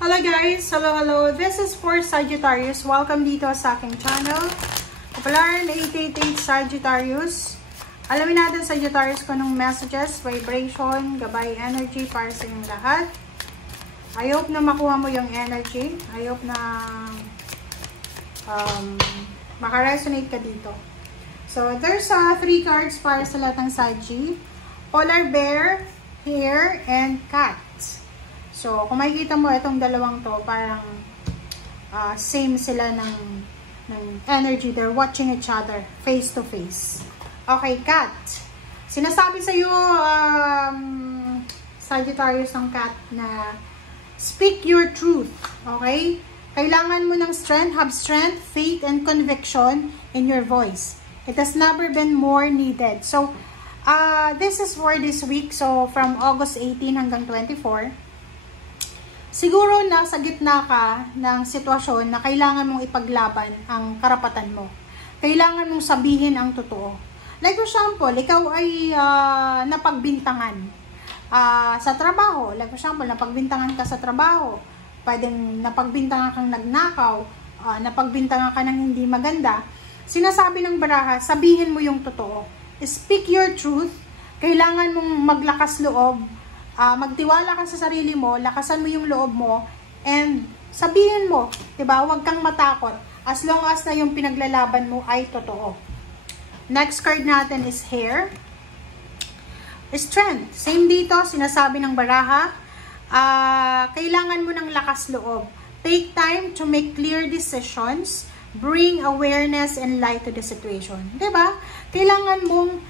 Hello guys! Hello! This is for Sagittarius. Welcome dito sa aking channel. Popular na 888 Sagittarius. Alamin natin Sagittarius kung anong messages, vibration, gabay energy para sa inyong lahat. I hope na makuha mo yung energy. I hope na makaresonate ka dito. So, there's 3 cards para sa lahat ng Saggy. Polar Bear, Hare, and Cat. So, kung makikita mo itong dalawang to, parang same sila ng energy. They're watching each other face to face. Okay, Cat. Sinasabi sa iyo, Sagittarius ng Cat, na speak your truth. Okay? Kailangan mo ng strength, have strength, faith, and conviction in your voice. It has never been more needed. So, this is for this week. So, from August 18 hanggang 24. Siguro nasa gitna ka ng sitwasyon na kailangan mong ipaglaban ang karapatan mo. Kailangan mong sabihin ang totoo. Like for example, ikaw ay napagbintangan sa trabaho. Like for example, napagbintangan ka sa trabaho. Pwedeng napagbintangan kang nagnakaw, napagbintangan ka ng hindi maganda. Sinasabi ng baraha, sabihin mo yung totoo. Speak your truth. Kailangan mong maglakas loob. Magtiwala ka sa sarili mo, lakasan mo yung loob mo, and sabihin mo, diba, huwag kang matakot, as long as na yung pinaglalaban mo ay totoo. Next card natin is Hare. Strength. Same dito, sinasabi ng baraha, kailangan mo ng lakas loob. Take time to make clear decisions, bring awareness and light to the situation. Diba? Kailangan mong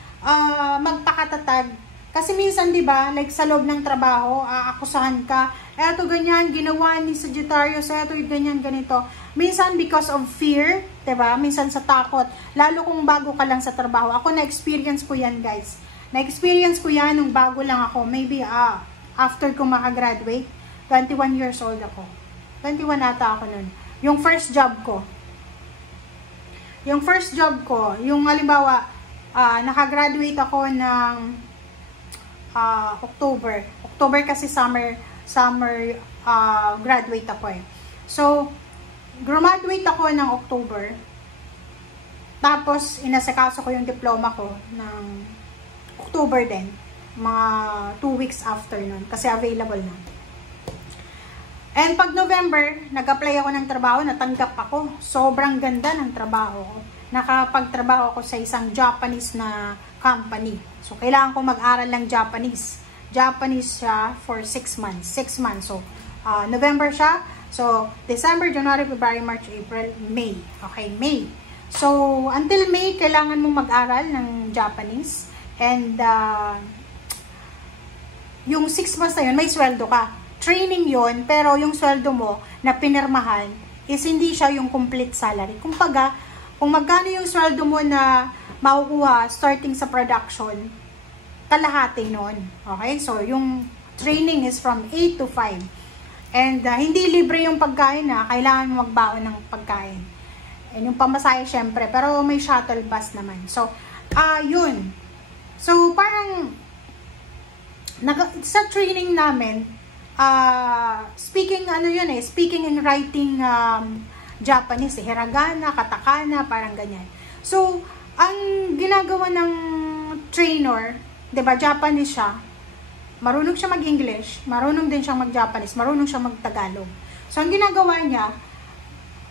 magpakatatag. Kasi minsan, di ba, like sa loob ng trabaho, aakusahan ka, eto ganyan, ginawa ni Sagittarius, eto ganyan, ganito. Minsan because of fear, di ba, minsan sa takot, lalo kung bago ka lang sa trabaho. Ako na-experience ko yan, guys. Na-experience ko yan nung bago lang ako, maybe after ko makagraduate, 21 years old ako. 21 ata ako nun. Yung first job ko, yung halimbawa, nakagraduate ako ng October kasi summer graduate ako eh. So, graduate ako ng October. Tapos, inasikaso ko yung diploma ko ng October din. Mga 2 weeks after nun. Kasi available na. And pag November, nag-apply ako ng trabaho, natanggap ako. Sobrang ganda ng trabaho ko. Nakapagtrabaho ako sa isang Japanese na company. So, kailangan ko mag-aral ng Japanese. Japanese siya for 6 months. 6 months. So, November siya. So, December, January, February, March, April, May. Okay, May. So, until May, kailangan mong mag-aral ng Japanese. And, yung 6 months na yun, may sweldo ka. Training yun, pero yung sweldo mo na pinirmahan is hindi siya yung complete salary. Kumbaga, kung magkano yung sweldo mo na makukuha starting sa production, kalahati nun. Okay? So, yung training is from 8 to 5. And hindi libre yung pagkain na. Kailangan mo magbaon ng pagkain. And yung pamasahe, syempre. Pero may shuttle bus naman. So, yun. So, parang sa training namin, speaking and writing Japanese, hiragana, katakana, parang ganyan. So, ang ginagawa ng trainer, 'di ba, Japanese siya. Marunong siya mag-English, marunong din siyang mag-Japanese, marunong siyang mag-Tagalog. So, ang ginagawa niya,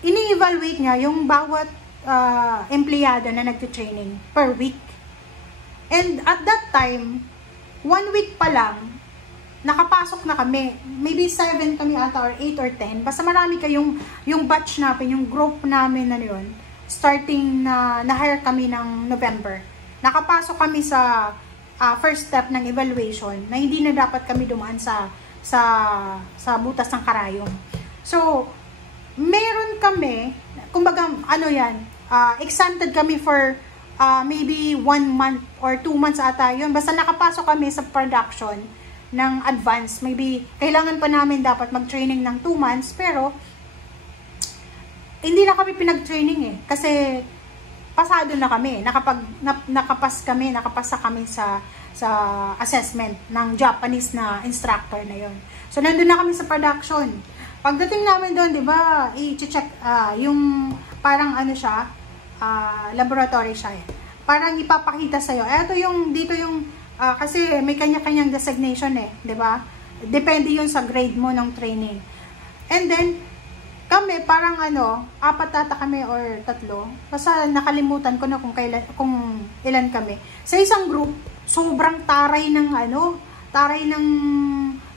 ini-evaluate niya yung bawat empleyado na nagte-training per week. And at that time, 1 week pa lang, nakapasok na kami. Maybe 7 kami ata or 8 or 10. Basta marami kayong yung batch namin, yung group namin na yun. Starting na-hire kami ng November. Nakapasok kami sa first step ng evaluation na hindi na dapat kami dumaan sa butas ng karayom. So, meron kami, kumbaga, exempted kami for maybe 1 month or 2 months ata yun. Basta nakapasok kami sa production ng advance. Maybe, kailangan pa namin dapat mag-training ng 2 months, pero hindi na kami pinag-training eh. Kasi, pasado na kami. Nakapasa kami sa assessment ng Japanese na instructor na yon. So, nandun na kami sa production. Pagdating namin doon, di ba, i-check, yung parang ano siya, laboratory siya eh. Parang ipapakita sa'yo. Eto yung, dito yung, kasi may kanya-kanyang designation eh, di ba? Depende yun sa grade mo ng training. And then, kami, parang ano, 4 ata kami or 3. Basta nakalimutan ko na kung ilan kami. Sa isang group, sobrang taray ng ano,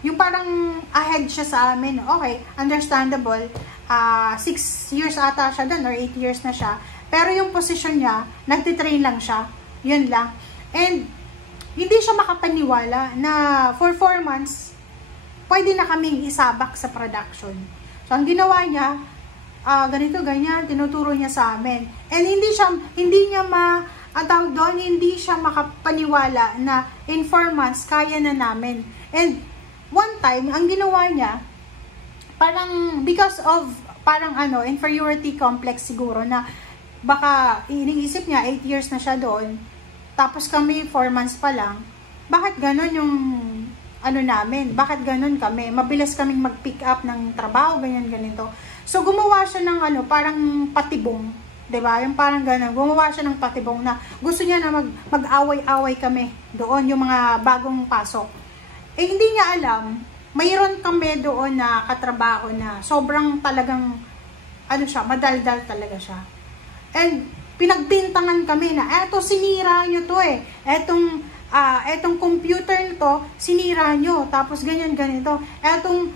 yung parang ahead siya sa amin. Okay, understandable. 6 years ata siya doon or 8 years na siya. Pero yung position niya, nagtitrain lang siya. Yun lang. And, hindi siya makapaniwala na for 4 months, pwede na kaming isabak sa production. So, ang ginawa niya, ganito, ganyan, tinuturo niya sa amin. And ang tawag doon, hindi siya makapaniwala na in 4 months, kaya na namin. And, one time, ang ginawa niya, parang, because of, parang ano, inferiority complex siguro, na baka, iniisip niya, 8 years na siya doon, tapos kami, 4 months pa lang, bakit ganon yung, ano namin, bakit ganon kami, mabilis kaming mag-pick up ng trabaho, ganyan, ganito. So, gumawa siya ng ano, parang patibong, diba? Yung parang gano'n, gumawa siya ng patibong na gusto niya na mag-away-away kami doon, yung mga bagong pasok. Eh, hindi niya alam, mayroon kami doon na katrabaho na sobrang talagang, ano siya, madaldal talaga siya. And, pinagbintangan kami na, eto, sinira nyo to eh. Etong computer nito, sinira nyo. Tapos, ganyan, ganito. Etong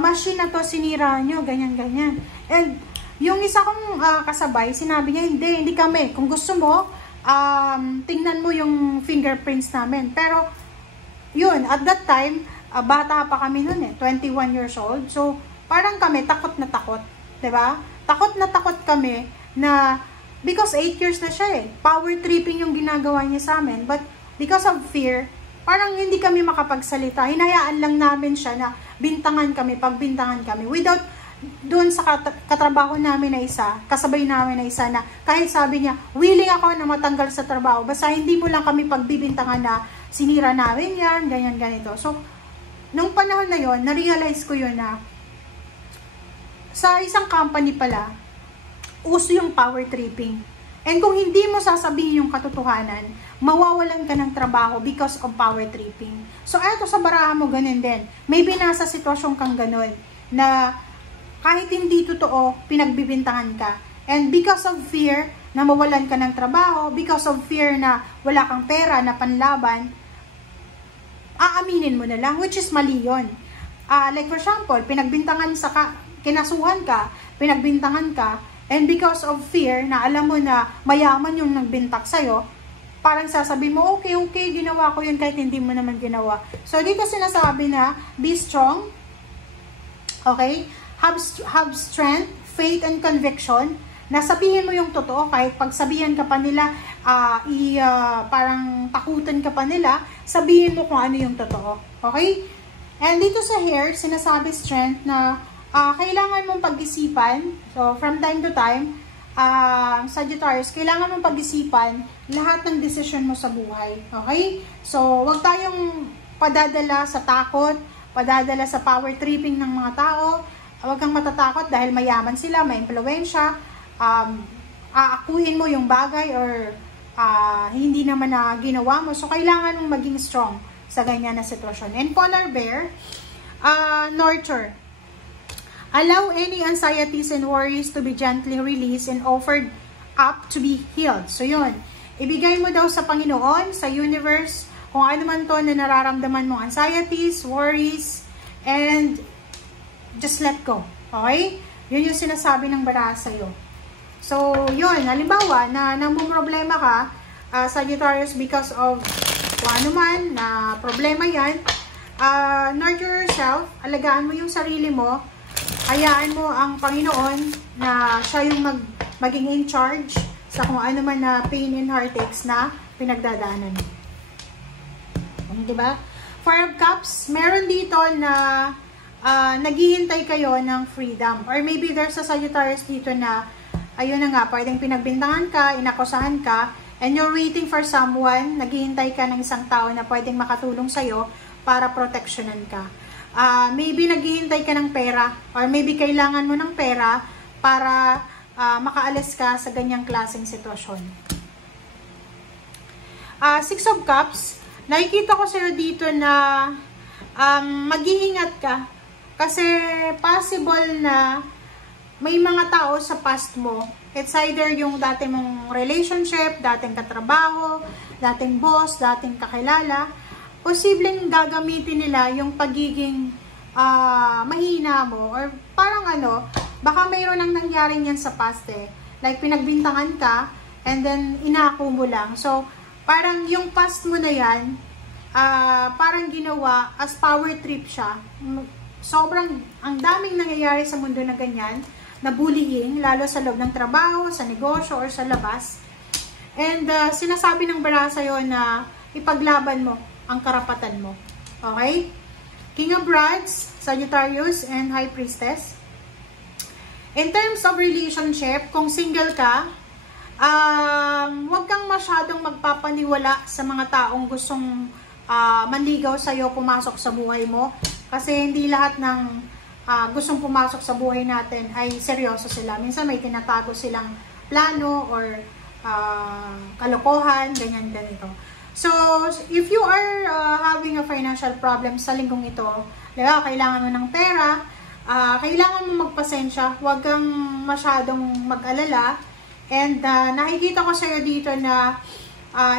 machine na to, sinira nyo. Ganyan, ganyan. And, yung isa kong kasabay, sinabi niya, hindi kami. Kung gusto mo, tingnan mo yung fingerprints namin. Pero, yun, at that time, bata pa kami nun eh, 21 years old. So, parang kami, takot na takot. Diba? Takot na takot kami na, because 8 years na siya eh, power tripping yung ginagawa niya sa amin. But, because of fear, parang hindi kami makapagsalita. Hinayaan lang namin siya na pagbintangan kami. Without, doon sa katrabaho namin na isa, kasabay namin na isa na kahit sabi niya, willing ako na matanggal sa trabaho, basta hindi mo lang kami pagbibintangan na sinira namin yan, ganyan, ganito. So, nung panahon na yon, na-realize ko yun na sa isang company pala, uso yung power tripping. And kung hindi mo sasabihin yung katotohanan, mawawalan ka ng trabaho because of power tripping. So, eto sa baraha mo, ganun din. Maybe nasa sitwasyon kang ganun, na kahit hindi totoo, pinagbibintangan ka. And because of fear na mawalan ka ng trabaho, because of fear na wala kang pera na panlaban, aaminin mo na lang, which is mali yun. Like for example, kinasuhan ka, pinagbintangan ka, and because of fear na alam mo na mayaman yung nagbintak sa'yo, parang sasabi mo, okay, ginawa ko yun kahit hindi mo naman ginawa. So, dito sinasabi na, be strong, okay? Have strength, faith, and conviction, na sabihin mo yung totoo, kahit pagsabihan ka pa nila, parang takutan ka pa nila, sabihin mo kung ano yung totoo. Okay? And dito sa hair, sinasabi strength na kailangan mong pag-isipan. So, from time to time, Sagittarius, kailangan mong pag-isipan lahat ng desisyon mo sa buhay. Okay? So, wag tayong padadala sa takot, padadala sa power tripping ng mga tao. Huwag kang matatakot dahil mayaman sila, may impluwensya, aakuhin mo yung bagay or hindi naman na ginawa mo. So, kailangan mong maging strong sa ganyan na sitwasyon. And Polar Bear, nurture. Allow any anxieties and worries to be gently released and offered up to be healed. So, yun. Ibigay mo daw sa Panginoon, sa universe, kung ano man to na nararamdaman mong anxieties, worries, and just let go. Okay? Yun yung sinasabi ng baraha sa'yo. So, yun. Halimbawa, na namumroblema ka, Sagittarius, because of kung ano man, na problema yan, nurture yourself, alagaan mo yung sarili mo, hayaan mo ang Panginoon na siya yung maging in charge sa kung ano man na pain and heartaches na pinagdadaanan mo. Diba? Four of Cups, meron dito na naghihintay kayo ng freedom. Or maybe there's a Sagittarius dito na, ayun na nga, pwedeng pinagbintangan ka, inakusahan ka, and you're waiting for someone, naghihintay ka ng isang tao na pwedeng makatulong sa'yo para proteksyonan ka. maybe naghihintay ka ng pera or maybe kailangan mo ng pera para makaalis ka sa ganyang klaseng sitwasyon. Six of Cups, nakikita ko sa'yo dito na mag-iingat ka kasi possible na may mga tao sa past mo. It's either yung dati mong relationship, dating katrabaho, dating boss, dating kakilala. Posibleng gagamitin nila yung pagiging mahina mo or parang baka mayroon nang nangyari yan sa past Like pinagbintangan ka and then inako mo lang. So, parang yung past mo na yan, parang ginawa as power trip siya. Sobrang, ang daming nangyayari sa mundo na ganyan, na bullying, lalo sa loob ng trabaho, sa negosyo, or sa labas. And sinasabi ng bara sa'yo na ipaglaban mo ang karapatan mo. Okay? King of Rods, Sagittarius, and High Priestess. In terms of relationship, kung single ka, huwag kang masyadong magpapaniwala sa mga taong gustong manligaw sa'yo, pumasok sa buhay mo. Kasi hindi lahat ng gustong pumasok sa buhay natin ay seryoso sila. Minsan may tinatago silang plano or kalokohan, ganyan ganito. So, if you are having a financial problem sa linggong ito, diba, kailangan mo ng pera, kailangan mo magpasensya, huwag kang masyadong mag-alala. And nakikita ko sa'yo dito na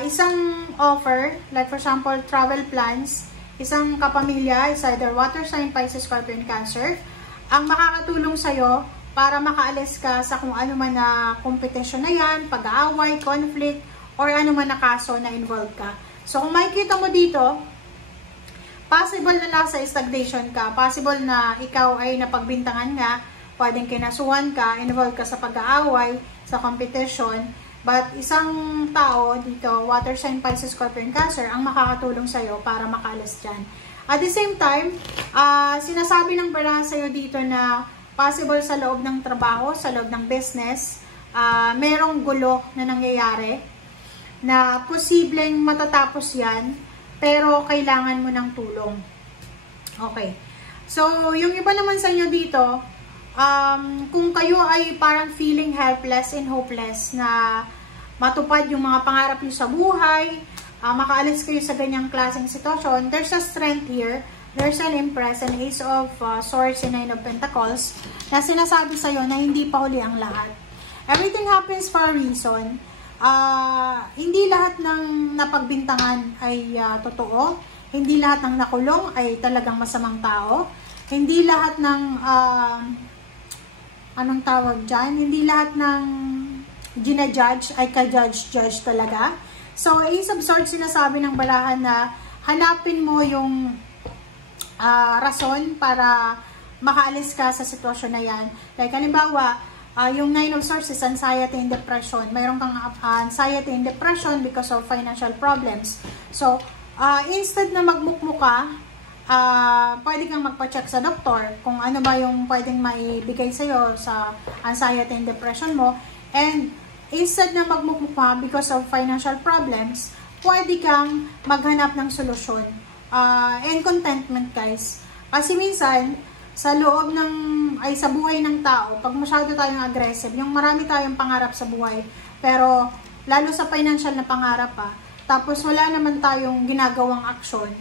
isang offer, like for example, travel plans, isang kapamilya, is either water sign, Pisces, Scorpio, and Cancer, ang makakatulong sa'yo para makaalis ka sa kung ano man na competition na yan, pag-aaway, conflict, or ano man na kaso na involved ka. So, kung makikita mo dito, possible na nasa stagnation ka, possible na ikaw ay napagbintangan nga, pwedeng kinasuhan ka, involved ka sa pag-aaway, sa competition, but isang tao dito, water sign, Pisces, Scorpio, and Cancer, ang makakatulong sa'yo para makaalis dyan. At the same time, sinasabi ng bara sa'yo dito na possible sa loob ng trabaho, sa loob ng business, merong gulo na nangyayari, na posibleng matatapos yan, pero kailangan mo ng tulong. Okay. So, yung iba naman sa inyo dito, kung kayo ay parang feeling helpless and hopeless na matupad yung mga pangarap nyo sa buhay, makaalis kayo sa ganyang klaseng sitwasyon, there's a strength here, there's an Empress, an Ace of Swords, and Nine of Pentacles, na sinasabi sa'yo na hindi pa huli ang lahat. Everything happens for a reason. Hindi lahat ng napagbintangan ay totoo, hindi lahat ng nakulong ay talagang masamang tao, hindi lahat ng anong tawag dyan? Hindi lahat ng ginajudge ay ka-judge talaga. So, Ace of Swords, sinasabi ng barahan na hanapin mo yung rason para makaalis ka sa sitwasyon na yan. Like, halimbawa, yung Nine of Swords is anxiety and depression. Mayroon kang anxiety and depression because of financial problems. So, instead na magmukmuka, pwede kang magpa-check sa doktor kung ano ba yung pwedeng maibigay sa'yo sa anxiety and depression mo. And instead na magmukmukha because of financial problems, pwede kang maghanap ng solusyon. And contentment, guys. Kasi minsan, sa loob ng, sa buhay ng tao, pag masyado tayong aggressive, yung marami tayong pangarap sa buhay, pero lalo sa financial na pangarap tapos wala naman tayong ginagawang aksyon,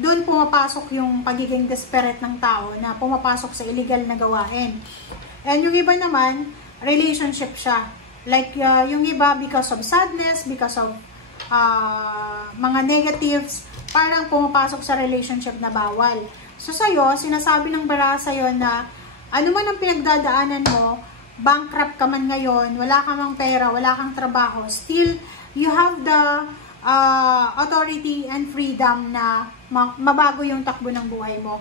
doon pumapasok yung pagiging desperate ng tao na pumapasok sa illegal na gawain. And yung iba naman, relationship siya. Like yung iba because of sadness, because of mga negatives, parang pumapasok sa relationship na bawal. So sa'yo, sinasabi ng bara sa'yo na ano man ang pinagdadaanan mo, bankrupt ka man ngayon, wala kang mang pera, wala kang trabaho, still you have the authority and freedom na mabago yung takbo ng buhay mo.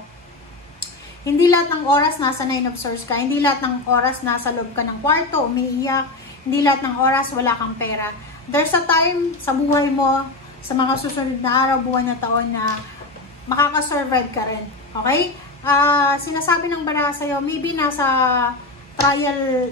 Hindi lahat ng oras nasa Nine of Swords ka, hindi lahat ng oras nasa loob ka ng kwarto, umiiyak, hindi lahat ng oras wala kang pera. There's a time sa buhay mo, sa mga susunod na araw, buwan na taon na makakasurvive ka rin. Okay? Sinasabi ng bara sa'yo, maybe nasa trial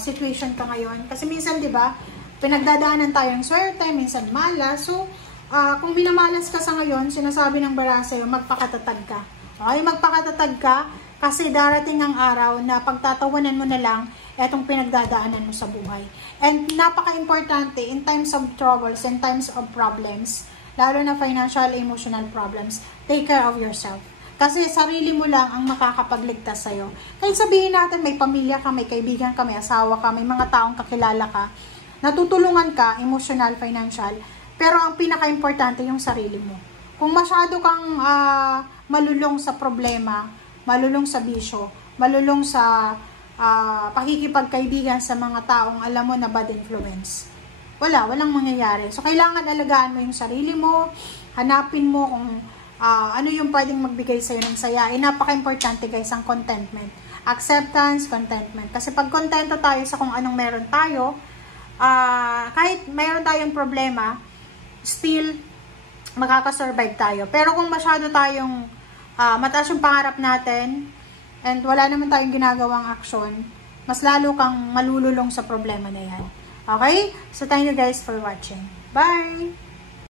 situation ka ngayon. Kasi minsan, di ba, pinagdadaanan tayong swerte, minsan malas. So, kung minamalas ka sa ngayon, sinasabi ng bara sa'yo, magpakatatag ka. Okay, magpakatatag ka kasi darating ang araw na pagtatawanan mo na lang etong pinagdadaanan mo sa buhay. And napaka-importante in times of troubles, in times of problems, lalo na financial, emotional problems, take care of yourself. Kasi sarili mo lang ang makakapagligtas sa'yo. Kahit sabihin natin may pamilya ka, may kaibigan ka, may asawa ka, may mga taong kakilala ka, natutulungan ka, emotional, financial, pero ang pinaka-importante yung sarili mo. Kung masyado kang malulong sa problema, malulong sa bisyo, malulong sa pakikipagkaibigan sa mga taong alam mo na bad influence, walang mangyayari. So, kailangan alagaan mo yung sarili mo, hanapin mo kung ano yung pwedeng magbigay sa'yo ng saya. Napaka-importante guys ang contentment. Acceptance, contentment. Kasi pag kontento tayo sa kung anong meron tayo, kahit mayroon tayong problema, still, makakasurvive tayo. Pero kung masyado tayong mataas yung pangarap natin, and wala naman tayong ginagawang aksyon, mas lalo kang malululong sa problema na yan. Okay? So, thank you guys for watching. Bye!